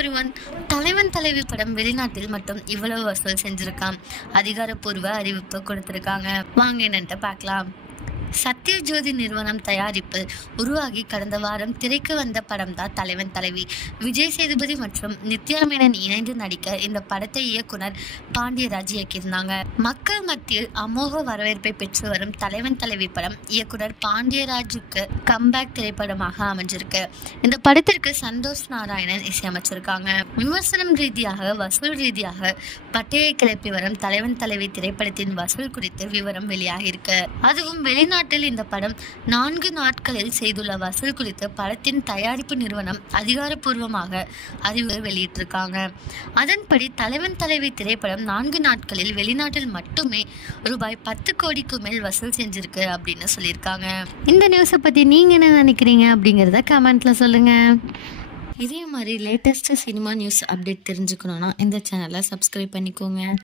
Everyone, தலைவன் தலைவி படம் வெளிநாட்டில் மட்டும் இவ்வளவு வசூல் செஞ்சிருக்காம். அதிகாரப்பூர்வ அறிவிப்பு கொடுத்திருக்காங்க. வாங்க என்னன்ட்டு பார்க்கலாம். சத்யஜோதி நிறுவனம் தயாரிப்பில் உருவாகி கடந்த வாரம் திரைக்கு வந்த படம் தான் தலைவன் தலைவி. விஜய் சேதுபதி மற்றும் நித்யா மேனன் இணைந்து நடிக்க இந்த படத்தை இயக்குனர் பாண்டியராஜ் இயக்கியிருந்தாங்க. மக்கள் மத்தியில் அமோக வரவேற்பை பெற்று வரும் தலைவன் தலைவி படம் இயக்குனர் பாண்டியராஜுக்கு கம்பேக் திரைப்படமாக அமைஞ்சிருக்கு. இந்த படத்திற்கு சந்தோஷ் நாராயணன் இசையமைச்சிருக்காங்க. விமர்சனம் ரீதியாக வசூல் ரீதியாக பட்டையை கிளப்பி வரும் தலைவன் தலைவி திரைப்படத்தின் வசூல் குறித்து விவரம் வெளியாகியிருக்கு. அதுவும் வெளிநாட்டில் இந்த படம் 4 நாட்களில் செய்துள்ள வசூல் குறித்து படத்தின் தயாரிப்பு நிறுவனம் அதிகாரப்பூர்வமாக அறிவு வெளியிட்டிருக்காங்க. அதன்படி தலைவன் தலைவி திரைப்படம் 4 நாட்களில் வெளிநாட்டில் மட்டுமே ரூபாய் 10 கோடிக்கு மேல் வசூல் செஞ்சிருக்கு அப்படின்னு சொல்லியிருக்காங்க. இந்த நியூஸை பற்றி நீங்கள் என்ன நினைக்கிறீங்க அப்படிங்கிறத கமெண்ட்ல சொல்லுங்க. இதே மாதிரி லேட்டஸ்ட் சினிமா நியூஸ் அப்டேட் தெரிஞ்சுக்கணுன்னா இந்த சேனலை சப்ஸ்கிரைப் பண்ணிக்கோங்க.